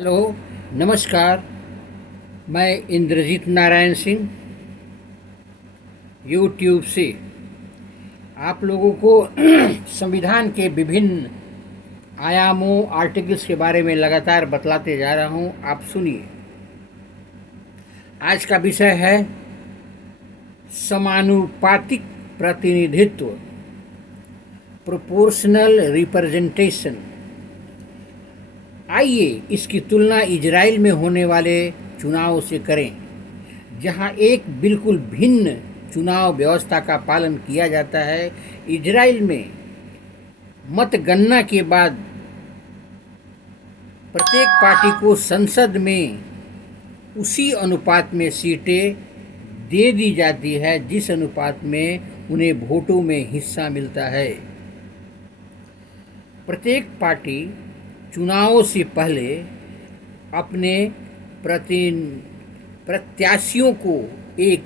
Hello, नमस्कार। मैं Indrajit Narayan Singh YouTube से आप लोगों को संविधान के विभिन्न आयामों आर्टिकल्स के बारे में लगातार बतलाते जा रहा हूं। आप सुनिए। आज का विषय है समानुपातिक प्रतिनिधित्व, प्रोपोर्शनल रिप्रेजेंटेशन। आइए इसकी तुलना इजराइल में होने वाले चुनाव से करें, जहां एक बिल्कुल भिन्न चुनाव व्यवस्था का पालन किया जाता है। इजराइल में मतगणना के बाद प्रत्येक पार्टी को संसद में उसी अनुपात में सीटें दे दी जाती है जिस अनुपात में उन्हें वोटों में हिस्सा मिलता है। प्रत्येक पार्टी चुनावों से पहले अपने प्रत्याशियों को एक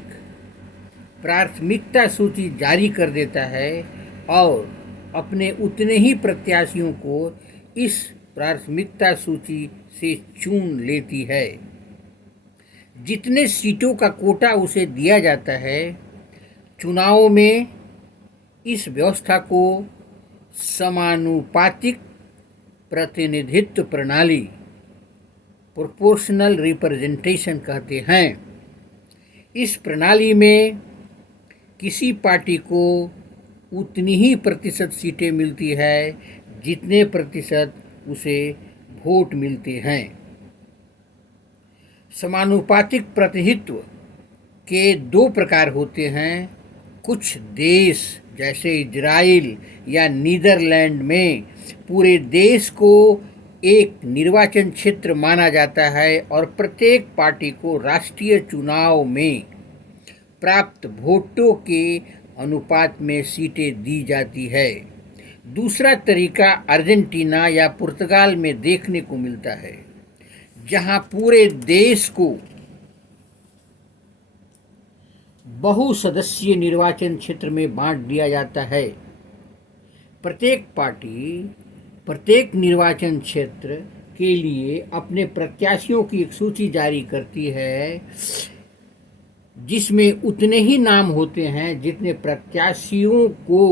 प्राथमिकता सूची जारी कर देता है और अपने उतने ही प्रत्याशियों को इस प्राथमिकता सूची से चुन लेती है। जितने सीटों का कोटा उसे दिया जाता है, चुनावों में इस व्यवस्था को समानुपातिक प्रतिनिधित्व प्रणाली, प्रोपोर्शनल रिप्रेजेंटेशन कहते हैं। इस प्रणाली में किसी पार्टी को उतनी ही प्रतिशत सीटें मिलती है जितने प्रतिशत उसे वोट मिलते हैं। समानुपातिक प्रतिनिधित्व के दो प्रकार होते हैं। कुछ देश जैसे इजराइल या नीदरलैंड में पूरे देश को एक निर्वाचन क्षेत्र माना जाता है और प्रत्येक पार्टी को राष्ट्रीय चुनाव में प्राप्त वोटों के अनुपात में सीटें दी जाती है। दूसरा तरीका अर्जेंटीना या पुर्तगाल में देखने को मिलता है, जहां पूरे देश को बहुसदस्यीय निर्वाचन क्षेत्र में बांट दिया जाता है। प्रत्येक पार्टी प्रत्येक निर्वाचन क्षेत्र के लिए अपने प्रत्याशियों की एक सूची जारी करती है, जिसमें उतने ही नाम होते हैं जितने प्रत्याशियों को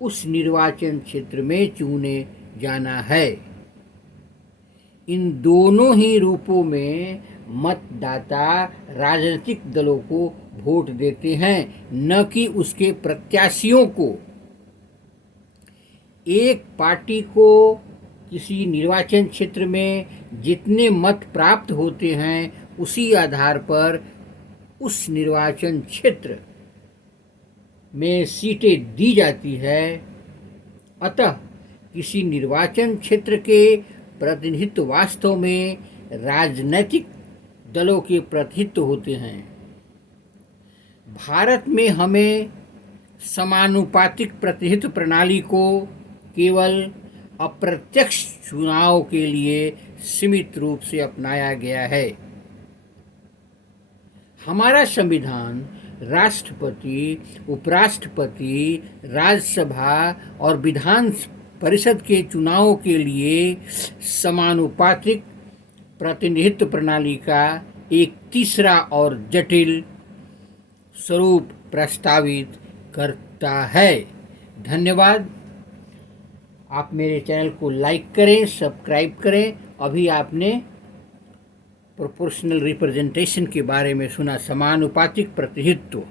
उस निर्वाचन क्षेत्र में चुने जाना है। इन दोनों ही रूपों में मतदाता राजनीतिक दलों को वोट देते हैं, न कि उसके प्रत्याशियों को। एक पार्टी को किसी निर्वाचन क्षेत्र में जितने मत प्राप्त होते हैं, उसी आधार पर उस निर्वाचन क्षेत्र में सीटें दी जाती है। अतः किसी निर्वाचन क्षेत्र के प्रतिनिधित्व वास्तव में राजनीतिक दलों के प्रतिनिधित्व होते हैं। भारत में हमें समानुपातिक प्रतिनिधित्व प्रणाली को केवल अप्रत्यक्ष चुनाव के लिए सीमित रूप से अपनाया गया है। हमारा संविधान राष्ट्रपति, उपराष्ट्रपति, राज्यसभा और विधान परिषद के चुनावों के लिए समानुपातिक प्रतिनिधित्व प्रणाली का एक तीसरा और जटिल स्वरूप प्रस्तावित करता है। धन्यवाद। आप मेरे चैनल को लाइक करें, सब्सक्राइब करें। अभी आपने प्रोपोर्शनल रिप्रेजेंटेशन के बारे में सुना, समानुपातिक प्रतिनिधित्व।